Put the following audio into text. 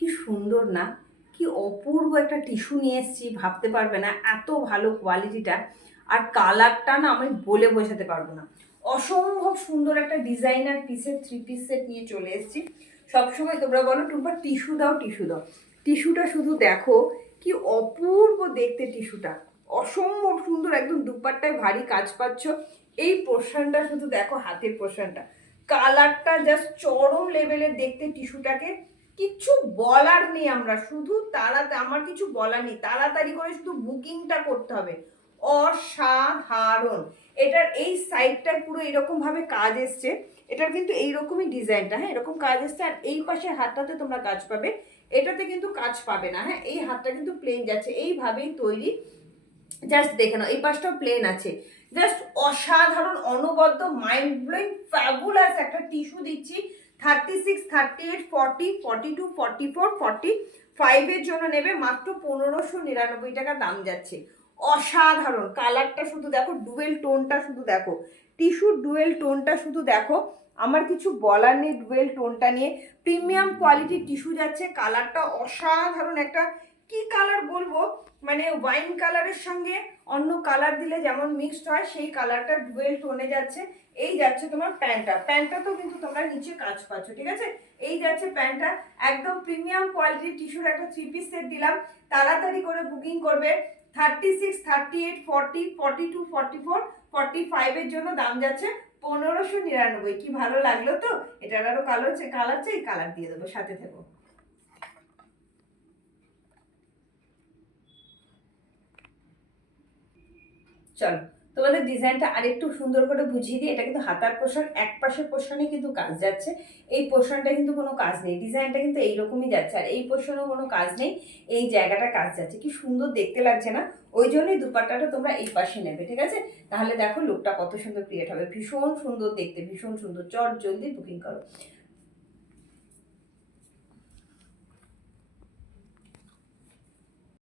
কি সুন্দর না? কি অপূর্ব একটা টিস্যু নিয়ে এসেছি, ভাবতে পারবে না, এত ভালো কোয়ালিটিটা আর কালারটা না আমি বলে বোঝাতে পারব না। অসম্ভব সুন্দর একটা ডিজাইনার পিসের থ্রি পিস সেট নিয়ে চলে এসেছি। সবসময় তোমরা বলো, টুম্পা টিস্যু দাও টিস্যু দাও। টিস্যুটা শুধু দেখো, কি অপূর্ব দেখতে টিস্যুটা অসম্ভব সুন্দর, একদম দুপাট্টায় ভারী কাজ পাচ্ছ। এই পোর্শনটা শুধু দেখো, হাতের পোর্শনটা কালারটা জাস্ট চরম লেভেলের দেখতে টিস্যুটাকে কিচ্ছু বলার নেই আমরা। শুধু তাড়া আমার কিছু বলার নেই। তাড়াতাড়ি করে শুধু বুকিংটা করতে হবে। অসাধারণ। এটার এই সাইডটা পুরো এরকম ভাবে কাজ এসছে। এটার কিন্তু এইরকমই ডিজাইনটা হ্যাঁ এরকম কাজ এসছে। আর এই পাশে হাতটাতে তোমরা কাজ পাবে। এটাতে কিন্তু কাজ পাবে না হ্যাঁ এই হাতটা কিন্তু প্লেন যাচ্ছে। এইভাবেই তৈরি। জাস্ট দেখে নাও, এই পাশটাও প্লেন আছে। জাস্ট অসাধারণ, অনবদ্য মাইন্ড ব্লোয়িং ফ্যাবুলাস একটা টিস্যু দিচ্ছি। Thirty six thirty eight forty forty two forty four forty ফাইভের জন্য নেবে মাত্র পনেরোশো নিরানব্বই টাকা দাম যাচ্ছে। অসাধারণ। কালারটা শুধু দেখো ডুয়েল টোনটা শুধু দেখো। টিস্যুর ডুয়েল টোনটা শুধু দেখো। আমার কিছু বলার নেই ডুয়েল টোনটা নিয়ে। প্রিমিয়াম কোয়ালিটির টিস্যু যাচ্ছে। কালারটা অসাধারণ একটা কি কালার বলব? মানে ওয়াইন কালারের সঙ্গে অন্য কালার দিলে যেমন মিক্সড হয়, সেই কালারটা ডুয়েল টোনে যাচ্ছে। এই যাচ্ছে তোমার প্যান্টটা। প্যান্টটাতেও কিন্তু তোমরা নিচে কাজ পাচ্ছ, ঠিক আছে? এই যাচ্ছে প্যান্টটা। একদম প্রিমিয়াম কোয়ালিটির টিস্যুর একটা থ্রি পিস সেট দিলাম। তাড়াতাড়ি করে বুকিং করবে। Thirty six thirty eight forty forty two forty four forty ফাইভের জন্য দাম যাচ্ছে পনেরোশো নিরানব্বই। কি ভালো লাগল তো? এটার আরও কালার কালার চাই কালার দিয়ে দেবো, সাথে থেকো চলো, তোমাদের ডিজাইনটা আরেকটু সুন্দর করে বুঝিয়ে দিই, এটা কিন্তু হাতার পোশাক এক পাশের পোর্শনে কিন্তু কাজ যাচ্ছে। এই পোর্শনটা কিন্তু কোনো কাজ নেই ডিজাইনটা কিন্তু এইরকমই যাচ্ছে, আর এই পোর্শনেও কোনো কাজ নেই, এই জায়গাটা কাজ যাচ্ছে। কি সুন্দর দেখতে লাগছে না? ওই জন্যই দুপাট্টাটা তোমরা এই পাশে নেবে, ঠিক আছে? তাহলে দেখো লুকটা কত সুন্দর ক্রিয়েট হবে, ভীষণ সুন্দর দেখতে, ভীষণ সুন্দর, চট জলদি বুকিং করো।